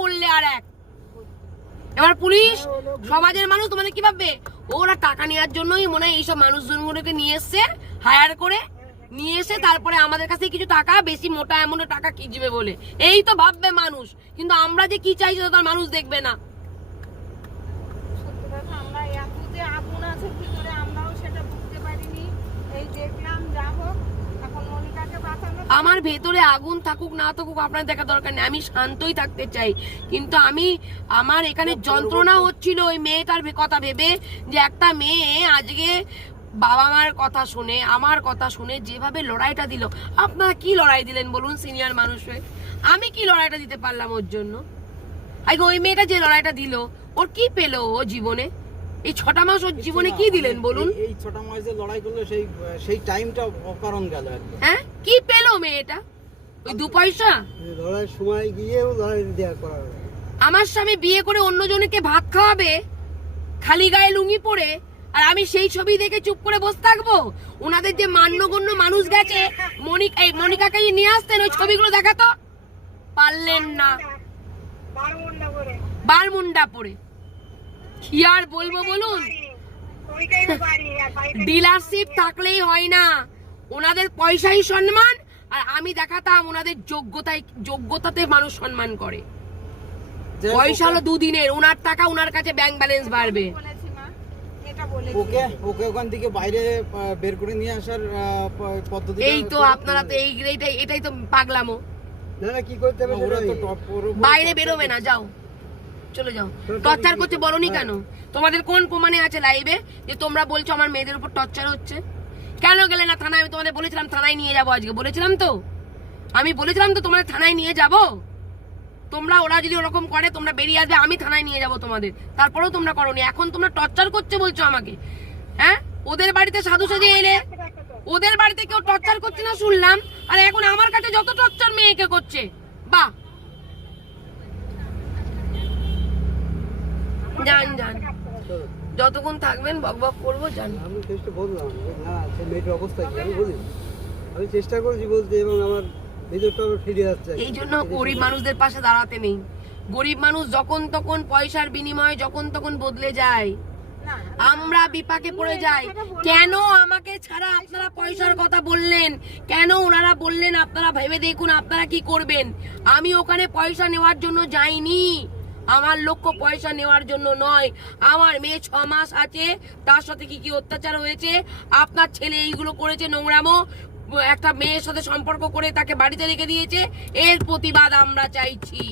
করলে আর এক। এবার পুলিশ সমাজের মানুষ তোমাদের কি ভাববে? ওরা টাকা নেওয়ার জন্যই মনে হয় এইসব মানুষজনগুলোকে নিয়ে এসছে, হায়ার করে নিয়ে এসে তারপরে আমাদের কাছে কিছু টাকা বেশি মোটা এমন টাকা খিঁচবে বলে এই তো ভাববে মানুষ। কিন্তু আমরা যে কি চাইছি তার মানুষ দেখবে না। আমার ভেতরে আগুন থাকুক না থাকুক আপনার দেখা দরকার নেই, আমি শান্তই থাকতে চাই। কিন্তু আমি আমার এখানে যন্ত্রণা হচ্ছিল ওই মেয়েটার কথা ভেবে, যে একটা মেয়ে আজকে বাবা মার কথা শুনে আমার কথা শুনে যেভাবে লড়াইটা দিল। আপনারা কি লড়াই দিলেন বলুন সিনিয়র মানুষ হয়ে? আমি কি লড়াইটা দিতে পারলাম ওর জন্য? আগে ওই মেয়েটা যে লড়াইটা দিল ওর কি পেলো ও জীবনে? এই 6টা মাস ওর জীবনে কি দিলেন বলুন? এই 6টা মাস যে লড়াই করলো সেই টাইমটা অকারণ গেল। হ্যাঁ কি পেলো মেয়েটা? ওই 2 পয়সা লড়াইয়ের সময় গিয়েও লড়াই দেয়া করা। আমার স্বামী বিয়ে করে অন্যজনকে ভাত খাওয়াবে খালি গায়ে লুঙ্গি পরে, আর আমি সেই ছবি দেখে চুপ করে বসে থাকবো? ওনাদের যে মান্যগণ্য মানুষ গেছে মনিকাকে নিয়ে আসতেন, ওই ছবিগুলো দেখাতো, পারলেন না। বারমুন্ডা পরে কি আর বলবো বলুন? ডিলারশিপ থাকলেই হয় না, ওনাদের পয়সাই সম্মান। আর আমি দেখাতাম ওনাদের যোগ্যতাতে মানুষ সম্মান করে। পয়সা হলো 2 দিনের, ওনার টাকা ওনার কাছে ব্যাংক ব্যালেন্স বাড়বে। ওকে ওখান থেকে বাইরে বের করে নিয়ে আসার পদ্ধতি এই তো আপনারা তো এটাই তো পাগলামো। না কি করতে হবে? ওরা তো বাইরে বেরোবে না, যাও চলে যাও। টর্চার করতে বলনি কেন? তোমাদের কোন প্রমাণে আছে লাইভে যে তোমরা বলছো আমার মেয়েদের উপর টর্চার হচ্ছে? কেন গেলে না থানায়? আমি তোমাদের বলেছিলাম থানায় নিয়ে যাবো আজকে, বলেছিলাম তো, আমি বলেছিলাম তো তোমাদের থানায় নিয়ে যাব। তোমরা ওরা যদি ওরকম করে তোমরা বেরিয়ে আসবে, আমি থানায় নিয়ে যাব তোমাদের। তারপরেও তোমরা করোনি। এখন তোমরা টর্চার করছে বলছো আমাকে। হ্যাঁ ওদের বাড়িতে সাধু সেজে এলে, ওদের বাড়িতে কেউ টর্চার করছে না শুনলাম, আর এখন আমার কাছে যত টর্চার মেয়েকে করছে। বাহ, যান যান, যতক্ষণ থাকবেন বক বক করবো জান। আমি চেষ্টা বললাম না সে মেয়েটার অবস্থা কি আমি বলি, আমি চেষ্টা করেছি বলতে, এবং আমার ভিতরটা ফিরে যাচ্ছে। এই জন্য গরিব মানুষদের পাশে দাঁড়াতে নেই। গরিব মানুষ যখন তখন পয়সার বিনিময়ে যখন তখন বদলে যায়, আমরা বিপাকে পড়ে যাই। কেন আমাকে ছাড়া আপনারা পয়সার কথা বললেন? কেন ওনারা বললেন? আপনারা ভেবে দেখুন আপনারা কি করবেন। আমি ওখানে পয়সা নেওয়ার জন্য যাইনি, আমার লক্ষ্য পয়সা নেওয়ার জন্য নয়। আমার মেয়ে 6 মাস আছে, তার সাথে কি কি অত্যাচার হয়েছে, আপনার ছেলে এইগুলো করেছে নোংরামো, একটা মেয়ের সাথে সম্পর্ক করে তাকে বাড়িতে রেখে দিয়েছে, এর প্রতিবাদ আমরা চাইছি।